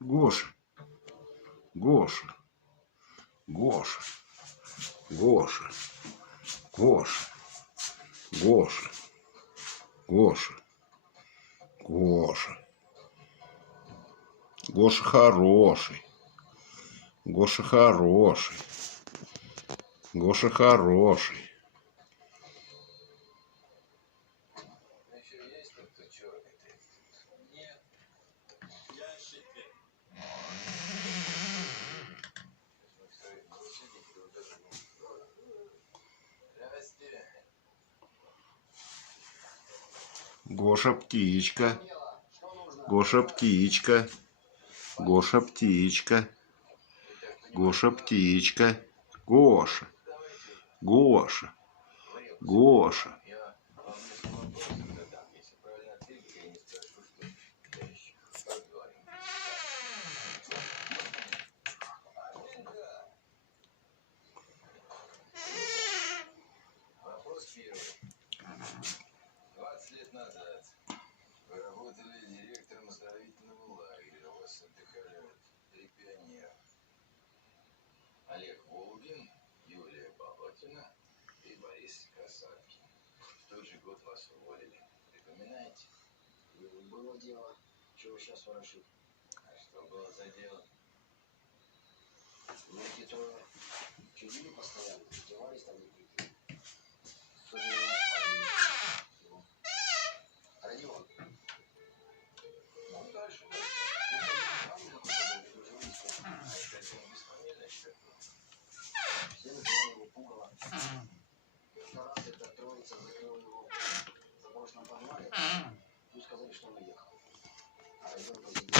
Гоша, Гоша, Гоша, Гоша, Гоша, Гоша, Гоша, Гоша. Гоша хороший. Гоша хороший. Гоша хороший. Гоша птичка. Гоша птичка. Гоша птичка. Гоша птичка. Гоша. Гоша. Гоша. Вопрос первый. 20 лет назад вы работали директором оздоровительного лагеря. У вас отдыхали 3 пионера. Олег Волгин, Юлия Болотина и Борис Касаткин. В тот же год вас уволили. Припоминаете? Было дело. Чего сейчас ворошить? А что было за дело? Эти-то чудили постоянно, издевались там никакие. Кто-то не распали. Родион. Ну, дальше. Все называли его пугало. Что раз эта троица закрыла его в заброшенном подвале, ну сказали, что он уехал. А Родион позитив.